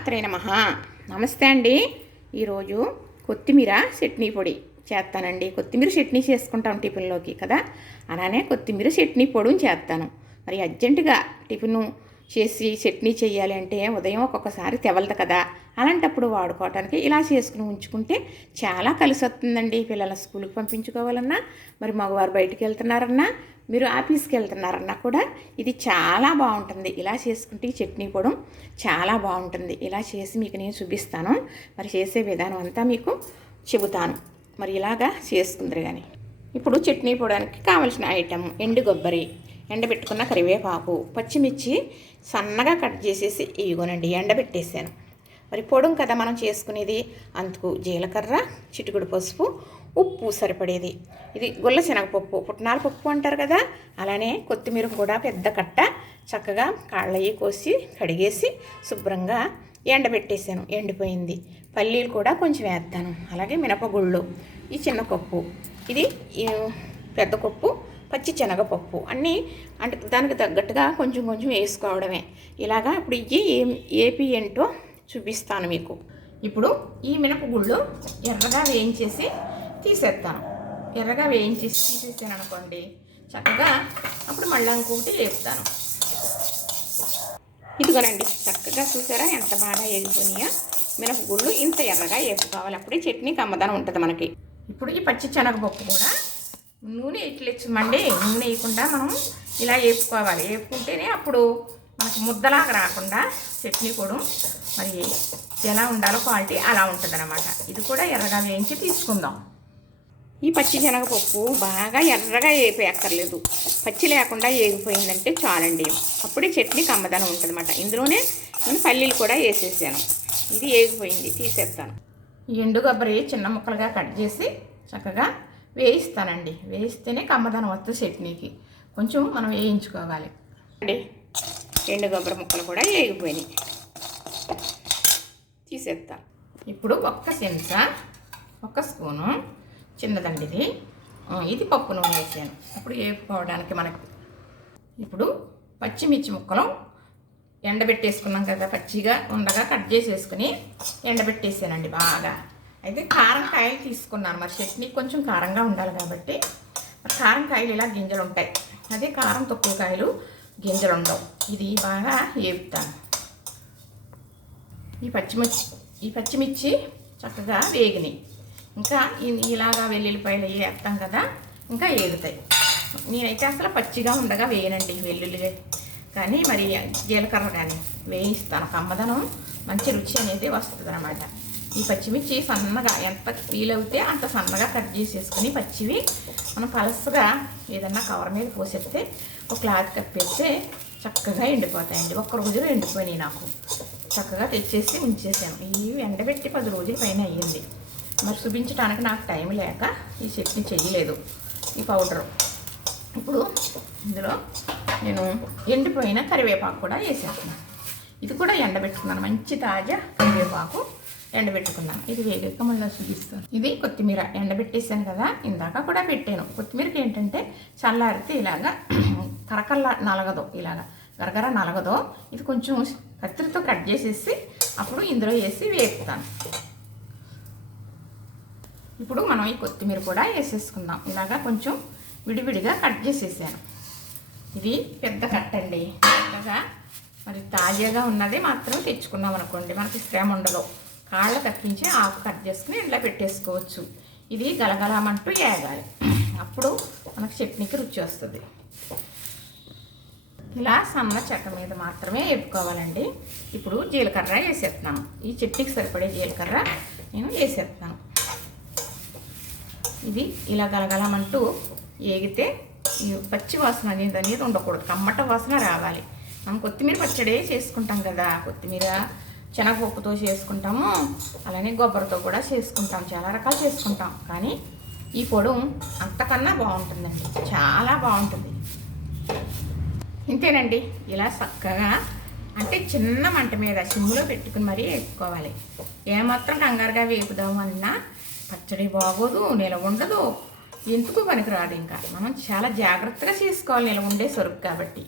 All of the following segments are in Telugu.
శ్రీమాత్రే నమః. నమస్తే అండి. ఈరోజు కొత్తిమీర చట్నీ పొడి చేస్తానండి. కొత్తిమీర చట్నీ చేసుకుంటాం టిఫిన్లోకి కదా, అలానే కొత్తిమీర చట్నీ పొడిని చేస్తాను. మరి అర్జెంటుగా టిఫిన్ చేసి చట్నీ చేయాలి అంటే ఉదయం ఒక్కొక్కసారి తెవలదు కదా, అలాంటప్పుడు వాడుకోవటానికి ఇలా చేసుకుని ఉంచుకుంటే చాలా కలిసి వస్తుందండి. పిల్లల స్కూల్కి పంపించుకోవాలన్నా, మరి మగవారు బయటికి వెళ్తున్నారన్నా, మీరు ఆఫీస్కి వెళ్తున్నారన్నా కూడా ఇది చాలా బాగుంటుంది. ఇలా చేసుకుంటే ఈ చట్నీ పొడి చాలా బాగుంటుంది. ఇలా చేసి మీకు నేను చూపిస్తాను. మరి చేసే విధానం అంతా మీకు చెబుతాను. మరి ఇలాగా చేసుకుందరు కానీ. ఇప్పుడు చట్నీ పొడానికి కావలసిన ఐటెం ఎండు కొబ్బరి, ఎండబెట్టుకున్న కరివేపాకు, పచ్చిమిర్చి సన్నగా కట్ చేసేసి ఇవిగోనండి ఎండబెట్టేసాను. మరి పొడుం కదా మనం చేసుకునేది, అందుకు జీలకర్ర, చిటికుడు పసుపు, ఉప్పు సరిపడేది. ఇది గుల్ల శనగపప్పు, పుట్నాల పప్పు అంటారు కదా, అలానే కొత్తిమీర కూడా పెద్ద కట్ట చక్కగా కాళ్ళయి కోసి కడిగేసి శుభ్రంగా ఎండబెట్టేసాను. ఎండిపోయింది. పల్లీలు కూడా కొంచెం వేస్తాను. అలాగే మినపగుళ్ళు, ఈ చిన్న కప్పు, ఇది పెద్ద కప్పు పచ్చి శనగపప్పు, అన్నీ అంటే దానికి తగ్గట్టుగా కొంచెం కొంచెం వేసుకోవడమే. ఇలాగా ఇప్పుడు ఇవి ఏపీ ఏంటో చూపిస్తాను మీకు. ఇప్పుడు ఈ మినపగుళ్ళు ఎర్రగా వేయించేసి తీసేస్తాను. ఎర్రగా వేయించేసి తీసేసాను అనుకోండి, చక్కగా అప్పుడు మళ్ళీ ఇంకొకటి వేస్తాను. ఇదిగోనండి చక్కగా చూసారా ఎంత బాగా వేగిపోయినాయో. మినపగుళ్ళు ఇంత ఎర్రగా వేసుకోవాలి, అప్పుడే చట్నీ కమ్మదనం ఉంటుంది మనకి. ఇప్పుడు ఈ పచ్చి శనగపప్పు కూడా నూనె ఇట్లిచ్చమండి. నూనె వేయకుండా మనం ఇలా వేపుకోవాలి. వేపుకుంటేనే అప్పుడు మనకు ముద్దలాగా రాకుండా చట్నీ కూడా మరి ఎలా ఉండాలో క్వాలిటీ అలా ఉంటుంది అన్నమాట. ఇది కూడా ఎర్రగా వేయించి తీసుకుందాం. ఈ పచ్చి శనగపప్పు బాగా ఎర్రగా వేపేయక్కర్లేదు, పచ్చి లేకుండా వేగిపోయిందంటే చాలండి, అప్పుడే చట్నీ కమ్మదనం ఉంటుంది అన్నమాట. ఇందులోనే నేను పల్లీలు కూడా వేసేసాను. ఇది వేగిపోయింది, తీసేస్తాను. ఈ ఎండు కొబ్బరి చిన్న ముక్కలుగా కట్ చేసి చక్కగా వేయిస్తానండి. వేయిస్తేనే కమ్మదనం వస్తుంది చట్నీకి. కొంచెం మనం వేయించుకోవాలి అండి. ఎండు కొబ్బరి ముక్కలు కూడా వేగిపోయినాయి, తీసేస్తాను. ఇప్పుడు ఒక్క చెంచా, ఒక్క స్పూను చిన్నదండి ఇది పప్పు నూనె వేసాను. ఇప్పుడు వేపుకోవడానికి మనకు. ఇప్పుడు పచ్చిమిర్చి ముక్కలు ఎండబెట్టేసుకున్నాం కదా, పచ్చిగా ఉండగా కట్ చేసేసుకుని ఎండబెట్టేసానండి బాగా. అయితే కారం కాయలు తీసుకున్నాను. మరి చట్నీ కొంచెం కారంగా ఉండాలి కాబట్టి మరి కారం కాయలు ఇలా గింజలు ఉంటాయి, అదే కారం తక్కువ కాయలు గింజలు ఉండవు. ఇది బాగా వేపుతాను. ఈ పచ్చిమిర్చి చక్కగా వేగినాయి. ఇంకా ఇలాగా వెల్లుల్లిపాయలు వేస్తాం కదా, ఇంకా వేగుతాయి. నేనైతే అసలు పచ్చిగా ఉండగా వేయనండి వెల్లుల్లి కానీ మరి జీలకర్ర కానీ వేయిస్తాను. కమ్మదనం మంచి రుచి అనేది వస్తుంది అన్నమాట. ఈ పచ్చిమిర్చి సన్నగా ఎంత వీలవుతే అంత సన్నగా కట్ చేసేసుకుని పచ్చివి మనం పలసగా ఏదన్నా కవర్ మీద పోసేస్తే ఒక క్లాత్ కప్పేస్తే చక్కగా ఎండిపోతాయండి. ఒక్క రోజులో ఎండిపోయినాయి నాకు. చక్కగా తెచ్చేసి ఉంచేసాను. ఇవి ఎండబెట్టి 10 రోజుల పైన అయ్యింది. మరి చూపించడానికి నాకు టైం లేక ఈ చట్నీ చెయ్యలేదు ఈ పౌడరు. ఇప్పుడు ఇందులో నేను ఎండిపోయిన కరివేపాకు కూడా వేసేస్తున్నాను. ఇది కూడా ఎండబెట్టుకున్నాను, మంచి తాజా కరివేపాకు ఎండబెట్టుకున్నాను. ఇది వేగక్క మళ్ళీ చూపిస్తాను. ఇది కొత్తిమీర ఎండబెట్టేసాను కదా, ఇందాక కూడా పెట్టాను. కొత్తిమీరకి ఏంటంటే చల్లారితే ఇలాగా కరకల్లా నలగదో, ఇలాగా గరగర నలగదో. ఇది కొంచెం కత్తిరితో కట్ చేసేసి అప్పుడు ఇందులో వేసి వేపుతాను. ఇప్పుడు మనం ఈ కొత్తిమీర కూడా వేసేసుకుందాం. ఇలాగా కొంచెం విడివిడిగా కట్ చేసేసాను. ఇది పెద్ద కట్ అండి. పెద్దగా మరి తాజాగా ఉన్నది మాత్రం తెచ్చుకున్నాం అనుకోండి, మనకి శ్రమ ఉండదు. కాళ్ళ తప్పించి ఆకు కట్ చేసుకుని ఇంట్లో పెట్టేసుకోవచ్చు. ఇది గలగలమంటూ వేగాలి, అప్పుడు మనకు చట్నీకి రుచి వస్తుంది. ఇలా సన్న చెక్క మీద మాత్రమే వేపుకోవాలండి. ఇప్పుడు జీలకర్ర వేసేస్తున్నాను. ఈ చట్నీకి సరిపడే జీలకర్ర నేను వేసేస్తున్నాను. ఇది ఇలా గలగలమంటూ వేగితే ఈ పచ్చి వాసన అనేది ఉండకూడదు, కమ్మట వాసన రావాలి. మనం కొత్తిమీర పచ్చడి చేసుకుంటాం కదా, కొత్తిమీర శనగపప్పుతో చేసుకుంటాము, అలానే కొబ్బరితో కూడా చేసుకుంటాం, చాలా రకాలు చేసుకుంటాం. కానీ ఈ పొడి అంతకన్నా బాగుంటుందండి, చాలా బాగుంటుంది. ఇంతేనండి. ఇలా చక్కగా అంటే చిన్న మంట మీద సిమ్లో పెట్టుకుని మరీ వేసుకోవాలి. ఏమాత్రం కంగారుగా వేపుదాము అన్నా పచ్చడి బాగోదు, నిలవ ఉండదు, ఎందుకు పనికిరాదు. ఇంకా మనం చాలా జాగ్రత్తగా చేసుకోవాలి నిలవ ఉండే సరుకు కాబట్టి.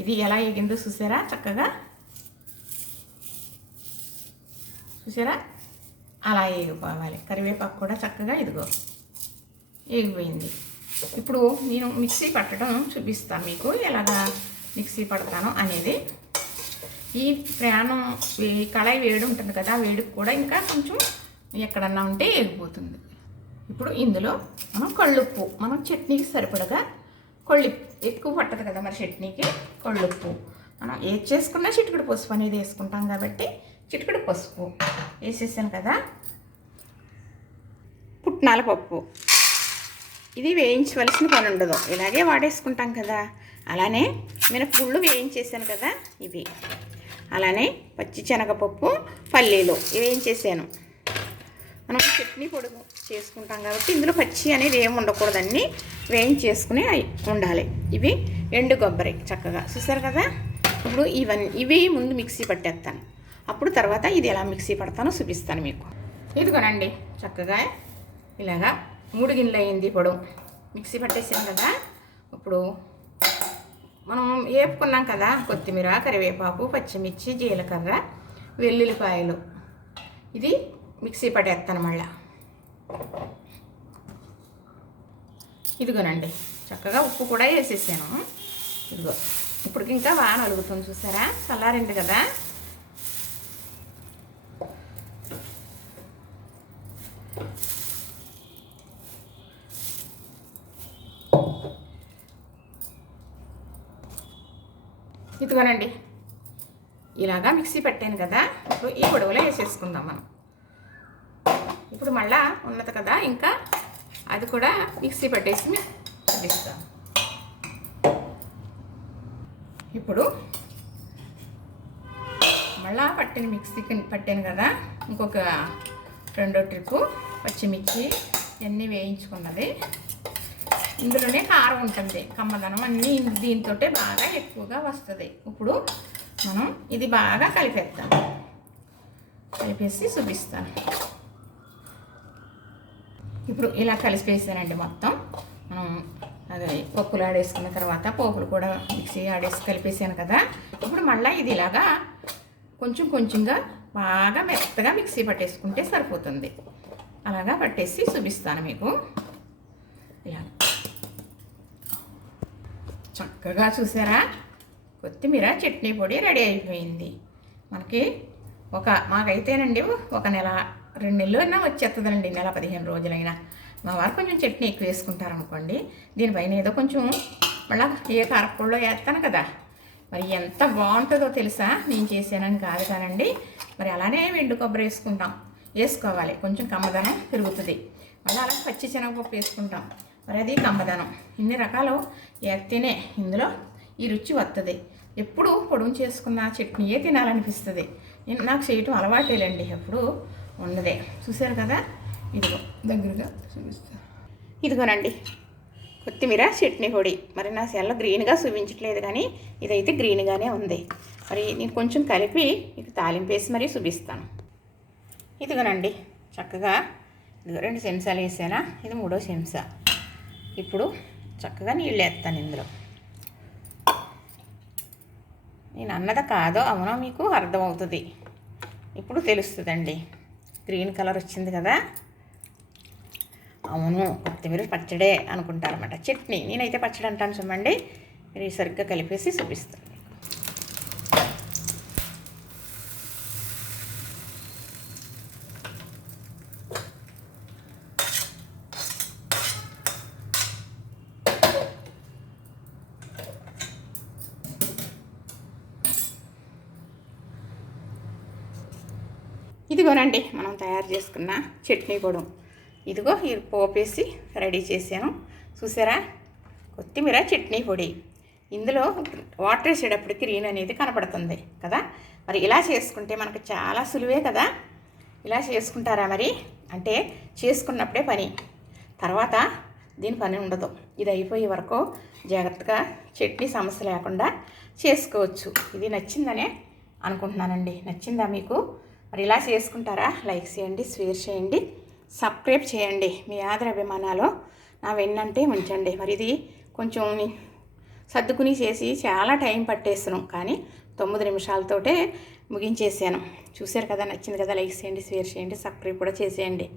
ఇది ఎలా ఎగిందో చూసారా చక్కగా. చూసారా అలా వేగిపోవాలి. కరివేపాకు కూడా చక్కగా ఇదిగో వేగిపోయింది. ఇప్పుడు నేను మిక్సీ పట్టడం చూపిస్తాను మీకు, ఎలాగా మిక్సీ పడతాను అనేది. ఈ ప్రయాణం కళాయి వేడి ఉంటుంది కదా, వేడికి కూడా ఇంకా కొంచెం ఎక్కడన్నా ఉంటే వేగిపోతుంది. ఇప్పుడు ఇందులో మనం కళ్ళుప్పు, మనం చట్నీకి సరిపడగా ఎక్కువ పట్టదు కదా మరి చట్నీకి, కళ్ళుప్పు మనం ఏది చేసుకున్నా చిటికెడు పసుపు అనేది వేసుకుంటాం కాబట్టి చిటికెడు పసుపు వేసేసాను కదా. పుట్నాల పప్పు, ఇది వేయించవలసిన పని ఉండదు, ఇలాగే వాడేసుకుంటాం కదా. అలానే మినపగుళ్ళు వేయించేసాను కదా ఇవి. అలానే పచ్చి శనగపప్పు, పల్లీలు వేయించేసాను. మనం చట్నీ పొడి చేసుకుంటాం కాబట్టి ఇందులో పచ్చి అనేది ఏమి ఉండకూడదండి, వేయించేసుకుని ఉండాలి. ఇవి ఎండు కొబ్బరి చక్కగా చూసారు కదా. ఇప్పుడు ఇవి ముందు మిక్సీ పట్టేస్తాను, అప్పుడు తర్వాత ఇది ఎలా మిక్సీ పడతానో చూపిస్తాను మీకు. ఇదిగోనండి చక్కగా ఇలాగా 3 గిన్నెలు అయింది పొడవు మిక్సీ పట్టేసాను కదా. ఇప్పుడు మనం వేపుకున్నాం కదా కొత్తిమీర, కరివేపాకు, పచ్చిమిర్చి, జీలకర్ర, వెల్లుల్లిపాయలు, ఇది మిక్సీ పట్టేస్తాను మళ్ళా. ఇదిగోనండి చక్కగా ఉప్పు కూడా వేసేసాను. ఇదిగో ఇప్పుడు ఇంకా బాగా నలుగుతుంది చూసారా, చల్లారింది కదా. ఇదిగోనండి ఇలాగా మిక్సీ పెట్టాను కదా. ఇప్పుడు ఈ పొడవులో వేసేసుకుందాం మనం. ఇప్పుడు మళ్ళా ఉన్నది కదా, ఇంకా అది కూడా మిక్సీ పట్టేసి చూపిస్తాం. ఇప్పుడు మళ్ళా మిక్సీకి పట్టాను కదా, ఇంకొక 2వ ట్రిప్పు పచ్చిమిర్చి ఇవన్నీ వేయించుకున్నది. ఇందులోనే కారం ఉంటుంది, కమ్మదనం అన్నీ దీంతో బాగా ఎక్కువగా వస్తుంది. ఇప్పుడు మనం ఇది బాగా కలిపేస్తాం, కలిపేసి చూపిస్తాను. ఇప్పుడు ఇలా కలిపేసానండి మొత్తం. మనం అది పప్పులు ఆడేసుకున్న తర్వాత పోపులు కూడా మిక్సీ ఆడేసి కలిపేసాను కదా. ఇప్పుడు మళ్ళీ ఇది ఇలాగా కొంచెం కొంచెంగా బాగా మెత్తగా మిక్సీ పట్టేసుకుంటే సరిపోతుంది. అలాగా పట్టేసి చూపిస్తాను మీకు. ఇలా చక్కగా చూసారా, కొత్తిమీర చట్నీ పొడి రెడీ అయిపోయింది. మాకైతేనండి ఒక నెల 2 నెలలు అయినా వచ్చేస్తుందండి, నెల 15 రోజులైనా. మా వారు కొంచెం చట్నీ ఎక్కువ వేసుకుంటారనుకోండి, దీనిపైన ఏదో కొంచెం మళ్ళీ ఏ కారపొడిలో వేస్తాను కదా, మరి ఎంత బాగుంటుందో తెలుసా. నేను చేసానని కాదు కానండి, మరి అలానే ఎండు కొబ్బరి వేసుకోవాలి, కొంచెం కమ్మదనం పెరుగుతుంది. మళ్ళీ అలా పచ్చి శనగపప్పు వేసుకుంటాం, మరి అది కమ్మదనం. ఇన్ని రకాలు వేస్తేనే ఇందులో ఈ రుచి వస్తుంది. ఎప్పుడు పొడుగు చేసుకున్న చట్నీయే తినాలనిపిస్తుంది. నాకు చేయటం అలవాటేలండి, ఎప్పుడు ఉన్నదే. చూసారు కదా, ఇదిగో దగ్గరగా చూపిస్తా. ఇదిగోనండి కొత్తిమీర చట్నీ పొడి. మరి నా సెల్ల గ్రీన్గా చూపించట్లేదు కానీ ఇదైతే గ్రీన్గానే ఉంది. మరి నేను కొంచెం కలిపి మీకు తాలింపు వేసి మరీ చూపిస్తాను. ఇదిగోనండి చక్కగా ఇదిగో 2 చెంచాలు వేసానా, ఇది 3వ చెంచా. ఇప్పుడు చక్కగా నీళ్ళు వేస్తాను ఇందులో. నేను అన్నది కాదో అవునో మీకు అర్థమవుతుంది, ఇప్పుడు తెలుస్తుందండి. గ్రీన్ కలర్ వచ్చింది కదా, అవును కొత్తిమీర పచ్చడే అనుకుంటారన్నమాట. చట్నీ నేనైతే పచ్చడి అంటాను చూడండి. మీరు సరిగ్గా కలిపేసి చూపిస్తాను. ఇదిగోనండి మనం తయారు చేసుకున్న చట్నీ పొడి. ఇదిగో ఈ పోపేసి రెడీ చేశాను చూసారా, కొత్తిమీర చట్నీ పొడి. ఇందులో వాటర్ వేసేటప్పటికి గ్రీన్ అనేది కనపడుతుంది కదా. మరి ఇలా చేసుకుంటే మనకు చాలా సులువే కదా. ఇలా చేసుకుంటారా మరి అంటే చేసుకున్నప్పుడే పని, తర్వాత దీని పని ఉండదు. ఇది అయిపోయే వరకు జాగ్రత్తగా చట్నీ సమస్య లేకుండా చేసుకోవచ్చు. ఇది నచ్చిందనే అనుకుంటున్నానండి. నచ్చిందా మీకు? మరి ఇలా చేసుకుంటారా? లైక్ చేయండి, షేర్ చేయండి, సబ్స్క్రైబ్ చేయండి. మీ ఆదర అభిమానాలు నా వెన్నంటే ఉంచండి. మరి ఇది కొంచెం సర్దుకుని చేసి చాలా టైం పట్టేస్తున్నాం, కానీ 9 నిమిషాలతోటే ముగించేసాను. చూశారు కదా, నచ్చింది కదా, లైక్ చేయండి, షేర్ చేయండి, సబ్స్క్రైబ్ కూడా చేసేయండి.